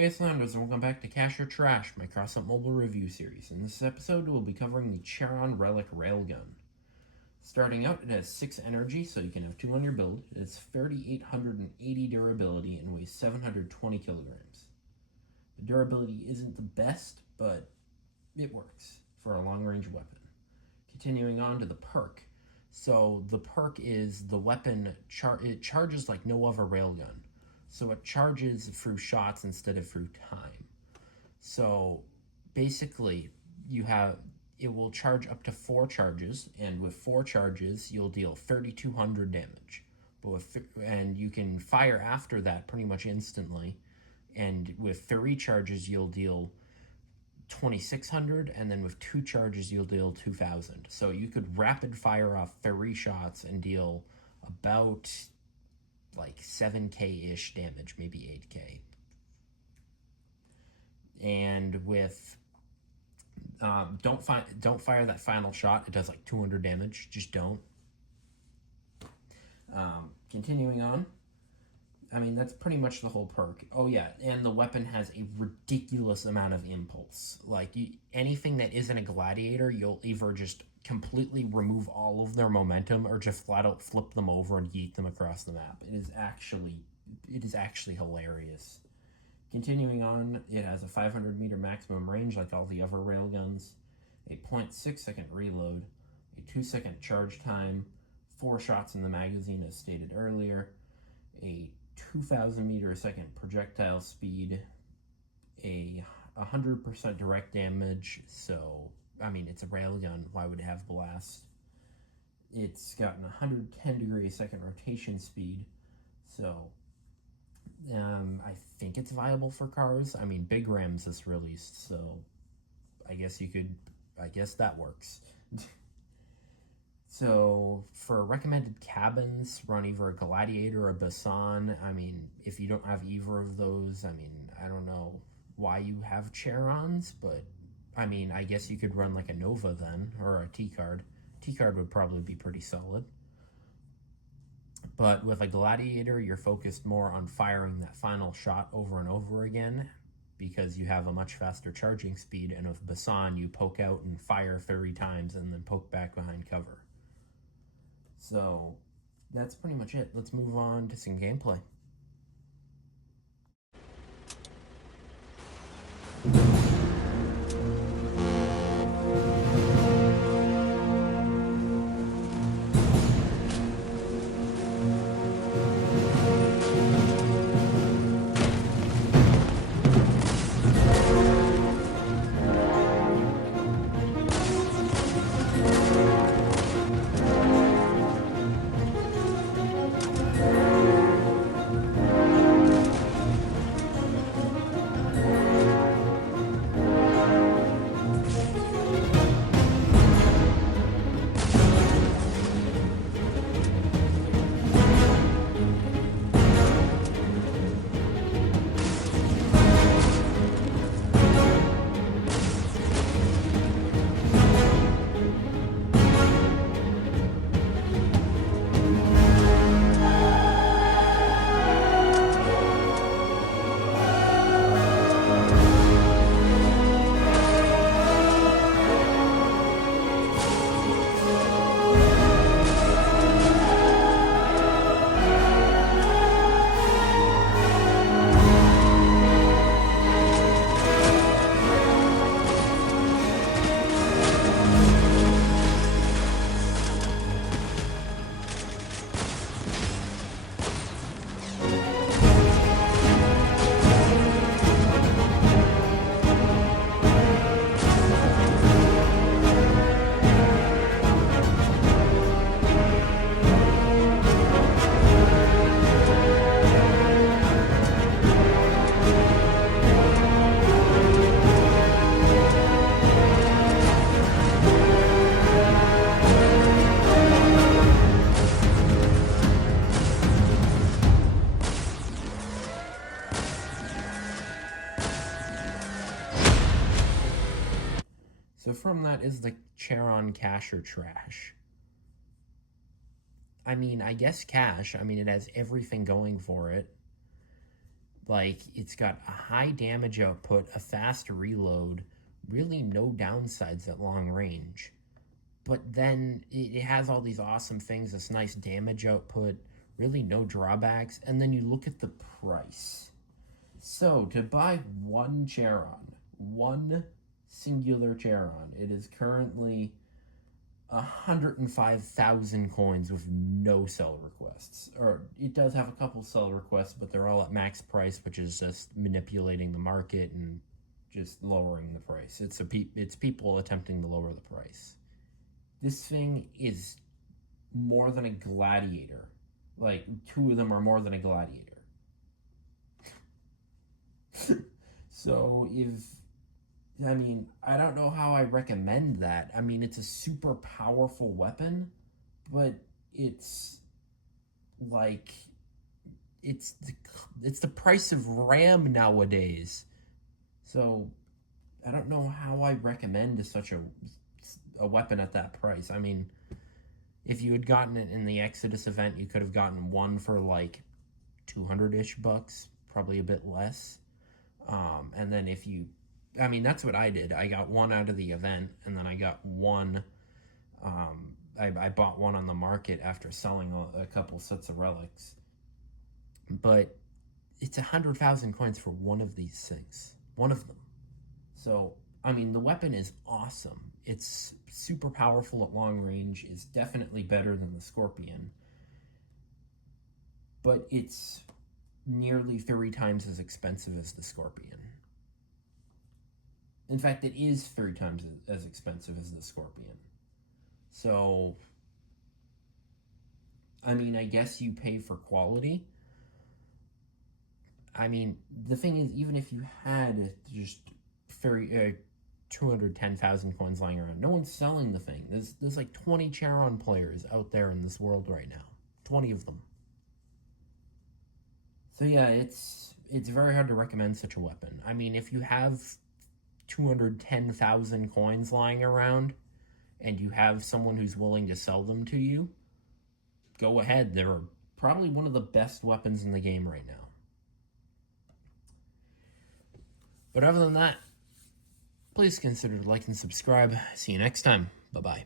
Wastelanders, and welcome back to Cash or Trash, my Crossout mobile review series. In this episode, we'll be covering the Cheron Relic Railgun. Starting out, it has 6 energy, so you can have 2 on your build. It has 3,880 durability and weighs 720 kilograms. The durability isn't the best, but it works for a long-range weapon. Continuing on to the perk. So the perk is the weapon, it charges like no other railgun. So it charges through shots instead of through time. So basically, it will charge up to 4 charges, and with 4 charges, you'll deal 3,200 damage. And you can fire after that pretty much instantly. And with 3 charges, you'll deal 2,600, and then with 2 charges, you'll deal 2,000. So you could rapid fire off 3 shots and deal about like 7k-ish damage, maybe 8k. And with don't fire that final shot. It does like 200 damage. Just don't. Continuing on. I mean, that's pretty much the whole perk. Oh yeah, and the weapon has a ridiculous amount of impulse. Like, anything that isn't a gladiator, you'll either just completely remove all of their momentum or just flat out flip them over and yeet them across the map. It is actually hilarious. Continuing on, it has a 500 meter maximum range like all the other railguns, a 0.6 second reload, a 2 second charge time, 4 shots in the magazine as stated earlier, a 2,000 meter a second projectile speed, a 100% direct damage. So I mean, it's a railgun, why would it have blast? It's got an 110 degree a second rotation speed, so I think it's viable for cars. I mean, Big Ram's is released, so I guess that works. So for recommended cabins, run either a Gladiator or a Basan. I mean, if you don't have either of those, I mean, I don't know why you have Cherons, but I mean, I guess you could run like a Nova then, or a T-Card. T-Card would probably be pretty solid. But with a Gladiator, you're focused more on firing that final shot over and over again, because you have a much faster charging speed, and with Basan, you poke out and fire 30 times and then poke back behind cover. So that's pretty much it. Let's move on to some gameplay. So from that is the Cheron Cash or Trash. I mean, I guess Cash. I mean, it has everything going for it. Like, it's got a high damage output, a fast reload, really no downsides at long range. But then it has all these awesome things, this nice damage output, really no drawbacks, and then you look at the price. So, to buy one Cheron, one singular Cheron, it is currently 105,000 coins with no sell requests. Or it does have a couple sell requests, but they're all at max price, which is just manipulating the market and just lowering the price. It's people attempting to lower the price. This thing is more than a gladiator. Like, two of them are more than a gladiator. So I don't know how I recommend that. I mean, it's a super powerful weapon, but it's like, it's the price of RAM nowadays. So I don't know how I recommend such a weapon at that price. I mean, if you had gotten it in the Exodus event, you could have gotten one for like 200-ish bucks, probably a bit less. And then that's what I did. I got one out of the event, and then I got one. I bought one on the market after selling a couple sets of relics. But it's 100,000 coins for one of these things. One of them. So, I mean, the weapon is awesome. It's super powerful at long range. It's definitely better than the Scorpion. But it's nearly 3 times as expensive as the Scorpion. In fact, it is 3 times as expensive as the Scorpion. So, I mean, I guess you pay for quality. I mean, the thing is, even if you had just 210,000 coins lying around, no one's selling the thing. There's like 20 Cheron players out there in this world right now. 20 of them. So yeah, it's very hard to recommend such a weapon. I mean, if you have 210,000 coins lying around and you have someone who's willing to sell them to you, go ahead. They're probably one of the best weapons in the game right now. But other than that, please consider to like and subscribe. See you next time. Bye-bye.